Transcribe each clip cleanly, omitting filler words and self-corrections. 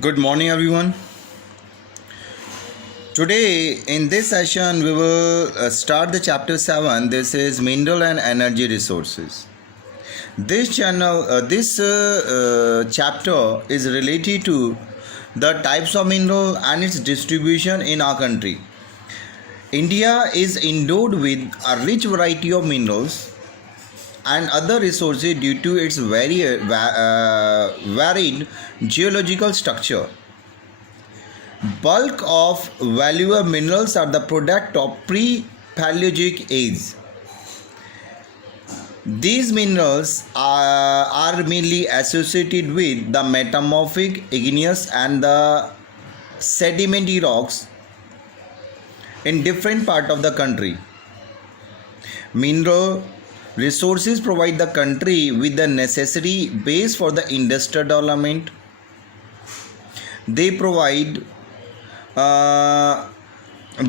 Good morning, everyone. Today, in this session, we will start the chapter 7. This is mineral and energy resources. This chapter is related to the types of mineral and its distribution in our country. India is endowed with a rich variety of minerals and other resources due to its varied geological structure. Bulk of valuable minerals are the product of pre-Paleozoic age. These minerals are mainly associated with the metamorphic, igneous and the sedimentary rocks in different parts of the country. Mineral resources provide the country with the necessary base for the industrial development. They provide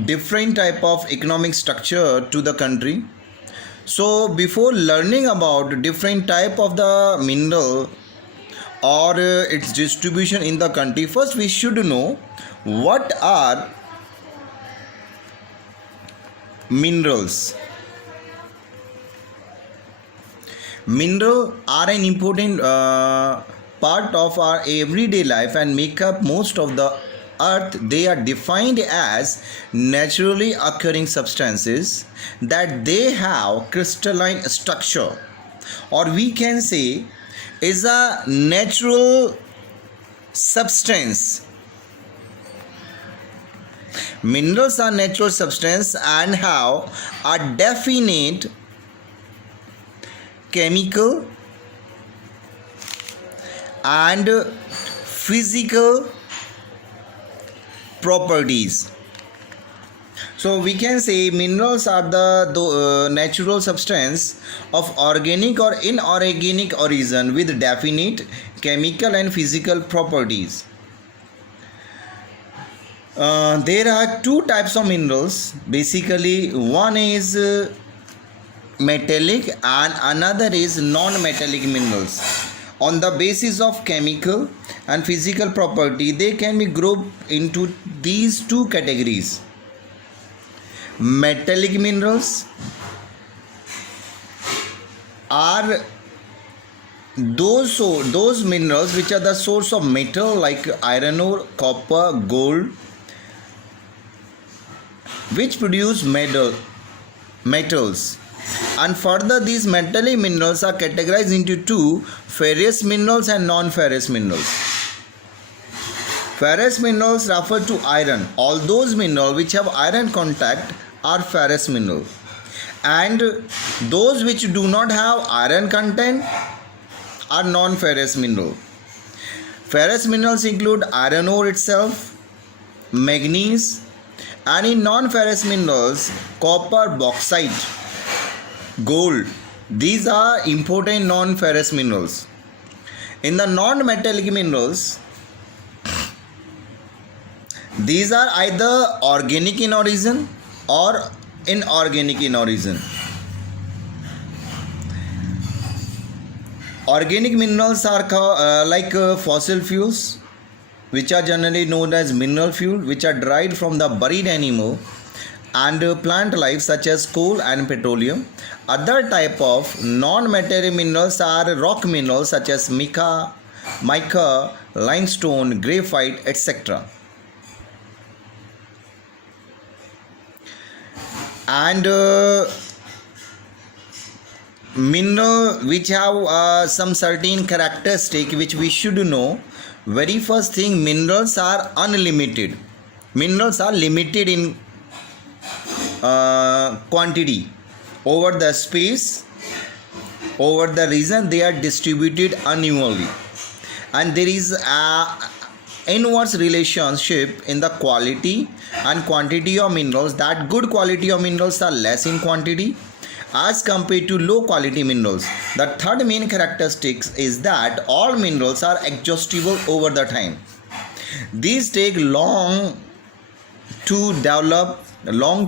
different type of economic structure to the country. So before learning about different type of the mineral or its distribution in the country, first we should know what are minerals. Minerals are an important part of our everyday life and make up most of the earth. They are defined as naturally occurring substances that they have crystalline structure, or we can say is a natural substance. Minerals are natural substance and have a definite chemical and physical properties. So we can say minerals are the natural substance of organic or inorganic origin with definite chemical and physical properties. There are two types of minerals. Basically, one is metallic and another is non-metallic minerals. On the basis of chemical and physical property, they can be grouped into these two categories. Metallic minerals are those minerals which are the source of metal like iron ore, copper, gold, which produce metals. And further, these metallic minerals are categorized into two: ferrous minerals and non-ferrous minerals. Ferrous minerals refer to iron. All those minerals which have iron contact are ferrous minerals, and those which do not have iron content are non-ferrous minerals. Ferrous minerals include iron ore itself, manganese, and in non-ferrous minerals, copper, bauxite, gold. These are important non-ferrous minerals. In the non-metallic minerals, these are either organic in origin or inorganic in origin. Organic minerals are like fossil fuels, which are generally known as mineral fuel, which are derived from the buried animal and plant life such as coal and petroleum. Other type of non-metallic minerals are rock minerals such as mica, limestone, graphite, etc. And mineral which have some certain characteristic which we should know. Very first thing, minerals are unlimited. Minerals are limited in quantity. Over the space, over the region, they are distributed unevenly, and there is a inverse relationship in the quality and quantity of minerals, that good quality of minerals are less in quantity as compared to low quality minerals. The third main characteristic is that all minerals are exhaustible over the time. These take long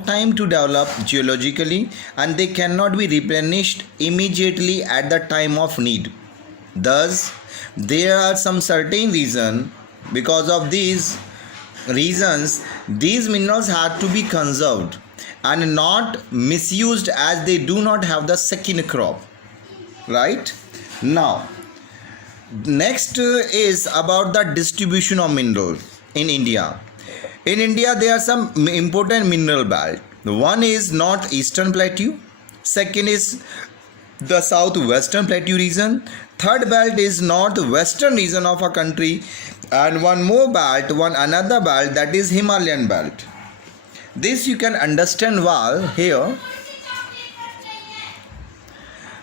time to develop geologically, and they cannot be replenished immediately at the time of need. Thus, there are some certain reasons Because of these reasons, these minerals had to be conserved and not misused, as they do not have the second crop. Right? Now, next is about the distribution of minerals in India. In India, there are some important mineral belt. One is northeastern plateau. Second is the southwestern plateau region. Third belt is northwestern region of a country, and one more belt, another belt, that is Himalayan belt. This you can understand well here.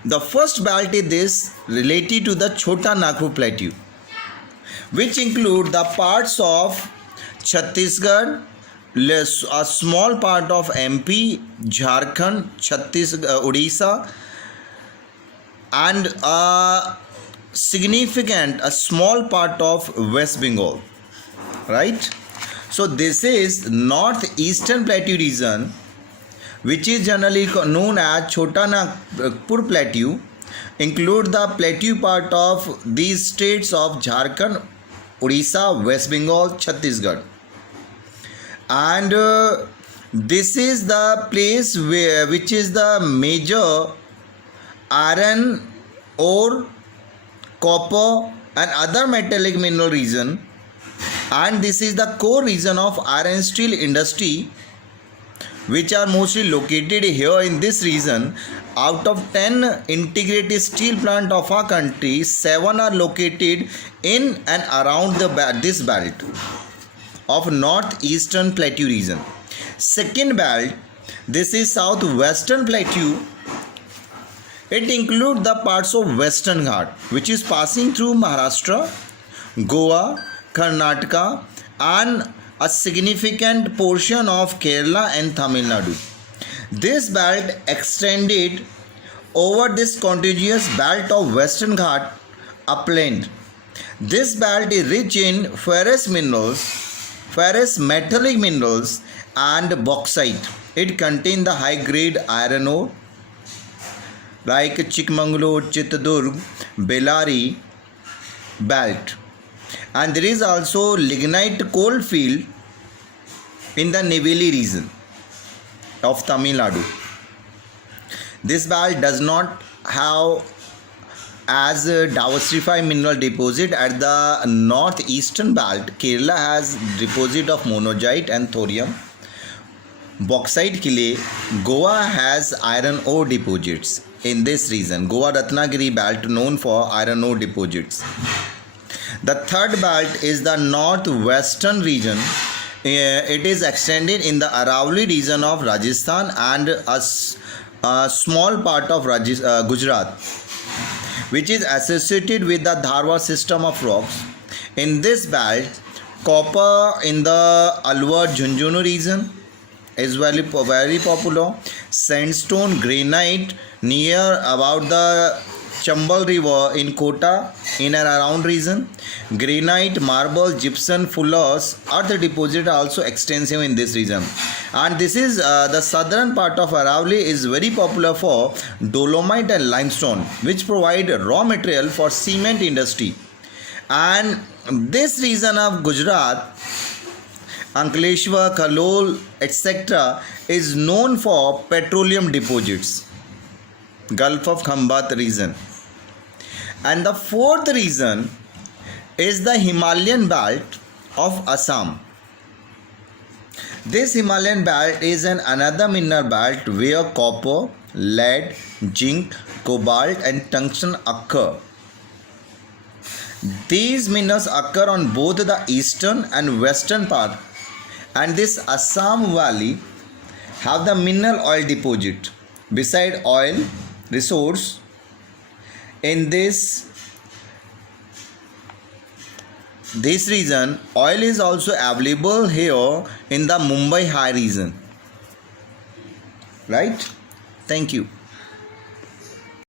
The first belt is this, related to the Chota Nagpur plateau, which include the parts of Chhattisgarh, a small part of MP, Jharkhand, Chhattisgarh, Odisha, and a small part of West Bengal. Right? So this is northeastern plateau region, which is generally known as Chota Nagpur plateau, include the plateau part of these states of Jharkhand, Odisha, West Bengal, Chhattisgarh. And this is the place which is the major iron ore, copper and other metallic mineral region, and this is the core region of iron steel industry, which are mostly located here in this region. Out of 10 integrated steel plant of our country, 7 are located in and around this belt of northeastern plateau region. Second belt, this is southwestern plateau. It includes the parts of Western Ghat, which is passing through Maharashtra, Goa, Karnataka, and a significant portion of Kerala and Tamil Nadu. This belt extended over this contiguous belt of Western Ghat upland. This belt is rich in ferrous metallic minerals and bauxite. It contains the high grade iron ore like Chikmagalur, Chittagong, Bellary belt, and there is also lignite coal field in the Neyveli region of Tamil Nadu. This belt does not have as a diversified mineral deposit. At the northeastern belt, Kerala has deposit of monazite and thorium, bauxite clay. Goa has iron ore deposits in this region. Goa Ratnagiri belt known for iron ore deposits. The third belt is the northwestern region. It is extended in the Aravalli region of Rajasthan and a small part of Gujarat, which is associated with the Dharwad system of rocks. In this belt, copper in the Alwar Jhunjhunu region is very popular. Sandstone, granite near about the Chambal River in Kota in and around region. Granite, marble, gypsum, fullers, earth deposit are also extensive in this region. And this is the southern part of Aravalli is very popular for dolomite and limestone, which provide raw material for cement industry. And this region of Gujarat, Ankleshwar, Kalol, etc. is known for petroleum deposits. Gulf of Khambat region. And the fourth region is the Himalayan belt of Assam. This Himalayan belt is another mineral belt where copper, lead, zinc, cobalt and tungsten occur. These minerals occur on both the eastern and western part, and this Assam valley have the mineral oil deposit. Beside oil resource, in this region, oil is also available here in the Mumbai high region. Right? Thank you.